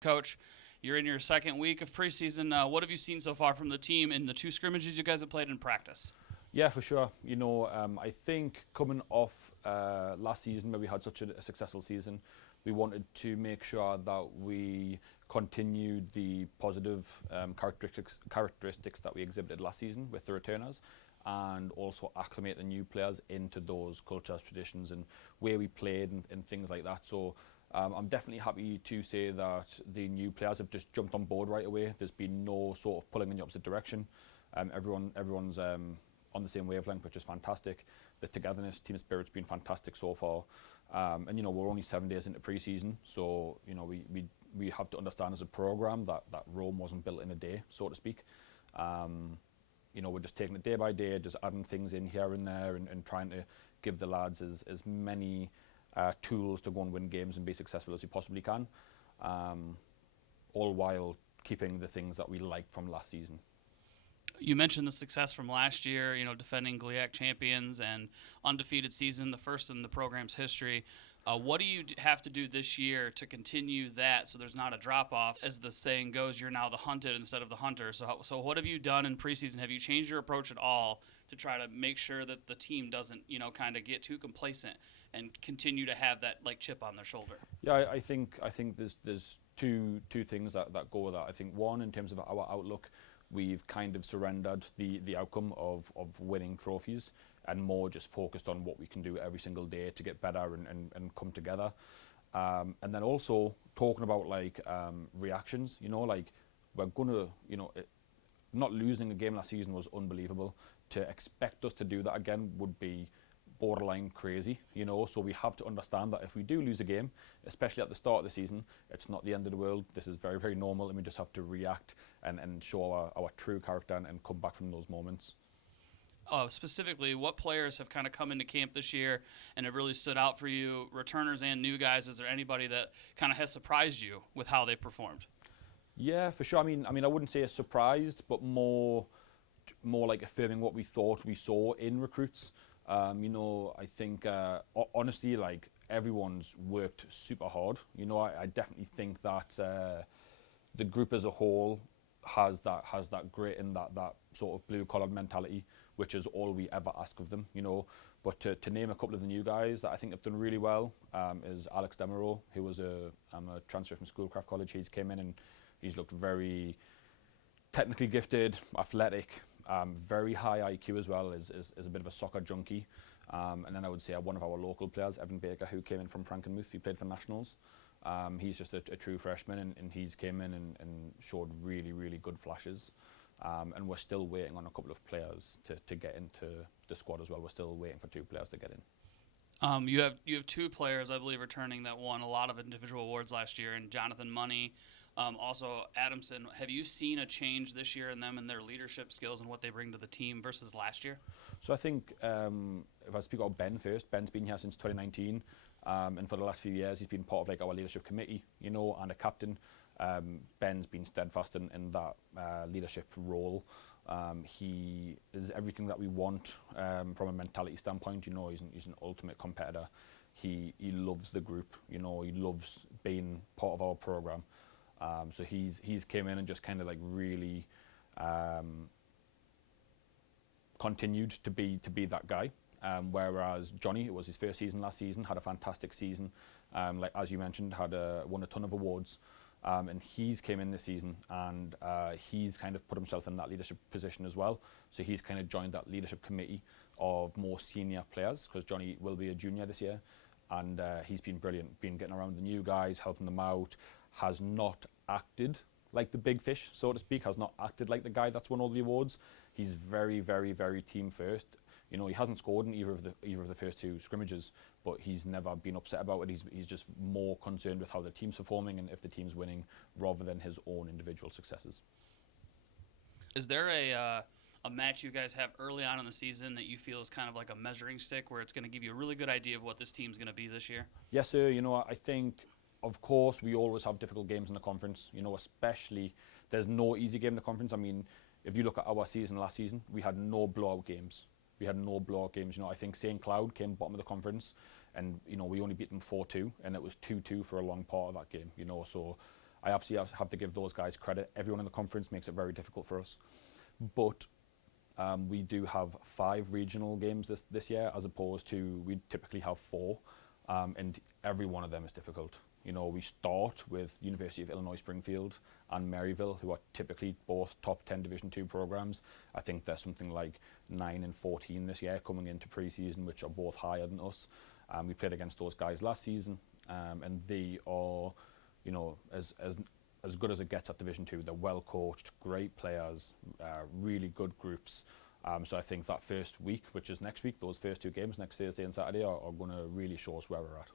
Coach, you're in your second week of preseason. What have you seen so far from the team in the two scrimmages you guys have played in practice? Yeah, for sure. I think coming off last season where we had such a successful season, we wanted to make sure that we continued the positive characteristics that we exhibited last season with the returners, and also acclimate the new players into those cultures, traditions, and where we played and things like that. So I'm definitely happy to say that the new players have just jumped on board right away. There's been no sort of pulling in the opposite direction. Everyone's on the same wavelength, which is fantastic. The togetherness, team spirit's been fantastic so far. And we're only 7 days into pre-season, so we have to understand as a program that Rome wasn't built in a day, so to speak. We're just taking it day by day, just adding things in here and there, and trying to give the lads as many tools to go and win games and be successful as we possibly can, all while keeping the things that we liked from last season. You mentioned the success from last year, defending GLIAC champions and undefeated season, the first in the program's history. What do you have to do this year to continue that so there's not a drop-off? As the saying goes, you're now the hunted instead of the hunter. So what have you done in preseason? Have you changed your approach at all to try to make sure that the team doesn't, kind of get too complacent and continue to have that chip on their shoulder? Yeah, I think there's two things that go with that. I think one, in terms of our outlook, we've kind of surrendered the outcome of winning trophies and more just focused on what we can do every single day to get better and come together. And then also talking about reactions, we're gonna, not losing a game last season was unbelievable. To expect us to do that again would be borderline crazy, so we have to understand that if we do lose a game, especially at the start of the season, it's not the end of the world. This is very, very normal, and we just have to react and show our true character and come back from those moments. Specifically, what players have kind of come into camp this year and have really stood out for you, returners and new guys? Is there anybody that kind of has surprised you with how they performed? Yeah, for sure. I mean, I wouldn't say a surprised, but more like affirming what we thought we saw in recruits. I think, honestly, everyone's worked super hard. I definitely think that the group as a whole has that grit and that sort of blue-collar mentality, which is all we ever ask of them, But to name a couple of the new guys that I think have done really well is Alex Demeraux, who was a transfer from Schoolcraft College. He's came in and he's looked very technically gifted, athletic, very high IQ as well, is a bit of a soccer junkie. And then I would say one of our local players, Evan Baker, who came in from Frankenmuth, he played for Nationals. He's just a true freshman, and he's came in and showed really, really good flashes. And we're still waiting on a couple of players to get into the squad as well. We're still waiting for 2 players to get in. You have 2 players, I believe, returning that won a lot of individual awards last year, and Jonathan Money, also Adamson. Have you seen a change this year in them and their leadership skills and what they bring to the team versus last year? So I think if I speak about Ben first, Ben's been here since 2019, and for the last few years he's been part of our leadership committee, and a captain. Ben's been steadfast in that leadership role. He is everything that we want from a mentality standpoint. He's an ultimate competitor. He loves the group. He loves being part of our program. So he's came in and just kind of really continued to be that guy. Whereas Johnny, it was his first season last season, had a fantastic season. As you mentioned, won a ton of awards. And he's came in this season and he's kind of put himself in that leadership position as well. So he's kind of joined that leadership committee of more senior players, because Johnny will be a junior this year. And he's been brilliant, been getting around the new guys, helping them out, has not acted like the big fish, so to speak, has not acted like the guy that's won all the awards. He's very, very, very team first. He hasn't scored in either of the first 2 scrimmages, but he's never been upset about it. He's just more concerned with how the team's performing and if the team's winning, rather than his own individual successes. Is there a match you guys have early on in the season that you feel is kind of like a measuring stick, where it's going to give you a really good idea of what this team's going to be this year? Yes, sir. I think, of course, we always have difficult games in the conference. Especially there's no easy game in the conference. I mean, if you look at our season last season, we had no blowout games. I think St. Cloud came bottom of the conference, and we only beat them 4-2, and it was 2-2 for a long part of that game. So I absolutely have to give those guys credit. Everyone in the conference makes it very difficult for us. But we do have 5 regional games this year, as opposed to we typically have 4, and every one of them is difficult. You know, we start with University of Illinois-Springfield and Maryville, who are typically both top 10 Division 2 programs. I think there's something like 9 and 14 this year coming into preseason, which are both higher than us. We played against those guys last season, and they are, you know, as good as it gets at Division 2. They're well coached, great players, really good groups. So I think that first week, which is next week, those first 2 games, next Thursday and Saturday, are going to really show us where we're at.